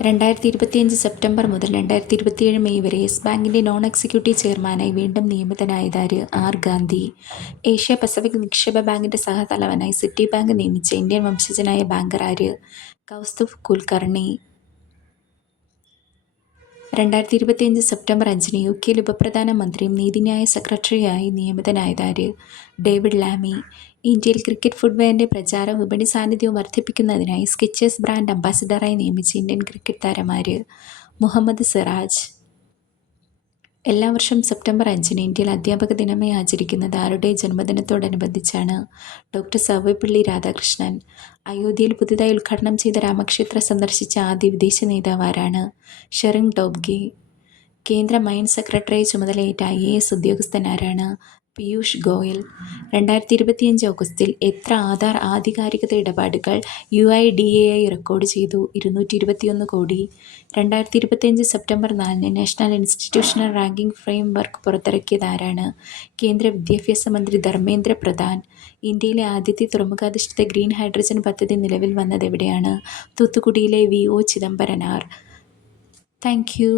2025 September മുതൽ 2027 May വരെ yes ബാങ്കിന്റെ നോൺ എക്സിക്യൂട്ടീവ് ചെയർമാനായി വീണ്ടും നിയമിതനായതാര് ആർ ഗാന്ധി. ഏഷ്യ പസഫിക് നിക്ഷേപ ബാങ്കിന്റെ സഹതലവനായി സിറ്റി ബാങ്ക് നിയമിച്ച ഇന്ത്യൻ വംശജനായ ബാങ്കർ ആര്? കൗസ്തുഭ് കുൽക്കർണി. 2025 സെപ്റ്റംബർ 5 യുകെയിൽ ഉപപ്രധാനമന്ത്രിയും നീതിന്യായ സെക്രട്ടറിയായി നിയമിതനായതാര്? ഡേവിഡ് ലാമി. ഇന്ത്യയിൽ ക്രിക്കറ്റ് ഫുട്വെയറിന്റെ പ്രചാരവും വിപണി സാന്നിധ്യവും വർദ്ധിപ്പിക്കുന്നതിനായി സ്കെച്ചേഴ്സ് ബ്രാൻഡ് അംബാസഡറായി നിയമിച്ച ഇന്ത്യൻ ക്രിക്കറ്റ് താരമാര്? മുഹമ്മദ് സിറാജ്. എല്ലാ വർഷവും സെപ്റ്റംബർ 5 ഇന്ത്യയിൽ അധ്യാപക ദിനമായി ആചരിക്കുന്നത് ആരുടെ ജന്മദിനത്തോടനുബന്ധിച്ചാണ്? ഡോക്ടർ സർവേപ്പള്ളി രാധാകൃഷ്ണൻ. അയോധ്യയിൽ പുതുതായി ഉദ്ഘാടനം ചെയ്ത രാമക്ഷേത്രം സന്ദർശിച്ച ആദ്യ വിദേശ നേതാവ് ആരാണ്? ഷെറിംഗ് ടോബ്ഗെ. കേന്ദ്ര മൈൻസ് സെക്രട്ടറിയായി ചുമതലയേറ്റ IAS ഉദ്യോഗസ്ഥൻ ആരാണ്? പീയൂഷ് ഗോയൽ. 2025 ഓഗസ്റ്റിൽ എത്ര ആധാർ ആധികാരികത ഇടപാടുകൾ UIDAI റെക്കോർഡ് ചെയ്തു? 221 കോടി. 2025 September 4 national institutional ranking frame work പുറത്തിറക്കിയത് ആരാണ്? കേന്ദ്ര വിദ്യാഭ്യാസ മന്ത്രി ധർമ്മേന്ദ്ര പ്രധാൻ. ഇന്ത്യയിലെ ആദ്യത്തെ തുറമുഖാധിഷ്ഠിത ഗ്രീൻ ഹൈഡ്രജൻ പദ്ധതി നിലവിൽ വന്നത് എവിടെയാണ്? തൂത്തുക്കുടിയിലെ VO ചിദംബരനാർ. Thank U.